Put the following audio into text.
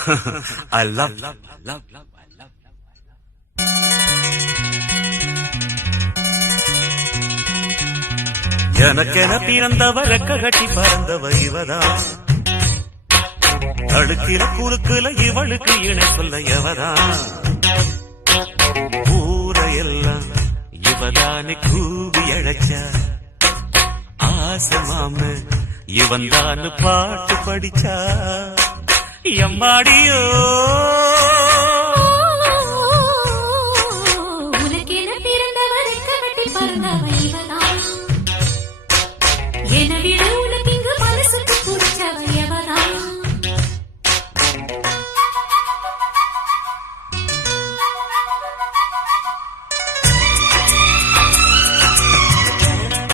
I love, love, love, love, I love. எனக்கென பிறந்தவ ரெக்க கட்டி பறந்தவ இவதான். தடுக்கிற குறுக்குல இவளுக்கு இணை சொல்ல எவதான். ஊரையெல்லாம் இவதானே கூவி அழைச்சா. ஆசை மாம இவன் தான் பாட்டு படிச்சா. எம்மாடியோ? உனக்கென பிறந்தவர் கவட்டி பறந்தவை